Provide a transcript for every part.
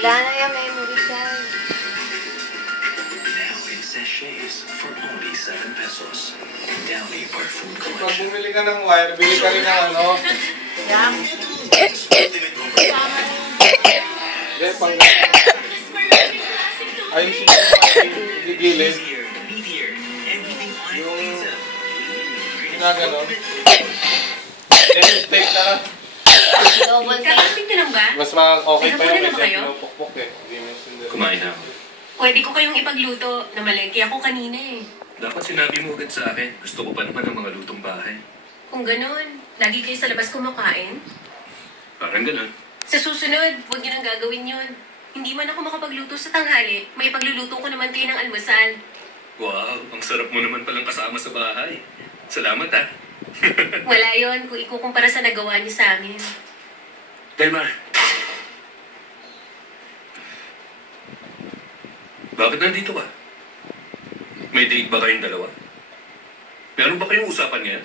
Wala na yung memory card. Now in sachets for only 7 pesos. Downy Parfum Pag Collection. bumili ka ng wire, bili ka rin ng ano. Jam. Hindi, pang... Ayun siya yung gigilid. Yung... Ginaganon. Tape na lang. Double tape. Kakating ka lang ba? Mas okay pa Nakapunan yun na ba kasi kayo? pinupukpok eh. Hindi mo sundin. Kumain na ako. Pwede ko kayong ipagluto. Namalengke ako kanina eh. Dapat sinabi mo agad sa akin. Gusto ko pa naman ng mga lutong bahay. Kung ganun, lagi kayo sa labas kumakain. Parang ganun. Sa susunod, huwag niyo nang gagawin yun. Hindi man ako makapagluto sa tanghali, may pagluluto ko naman kayo ng almusal. Wow, ang sarap mo naman palang kasama sa bahay. Salamat ha. Wala yon kung ikukumpara sa nagawa niyo sa amin. Delmar. Bakit nandito ka? May date ba kayong dalawa? Meron ba kayong usapan niya?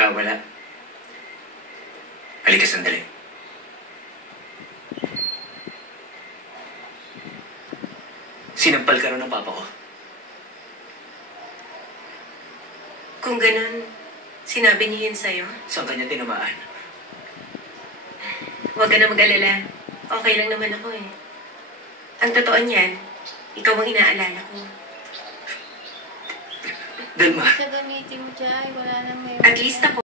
Wala. Halika sandali. Sinampal ka rin ng papa ko. Kung ganun, sinabi niyo yun sa'yo, Saan kanya tinamaan? huwag ka na mag-alala. Okay lang naman ako eh. Ang totoo niyan, ikaw ang inaalala ko. Delma. Sa gamitin mo, Jai. Wala na memory At least ako,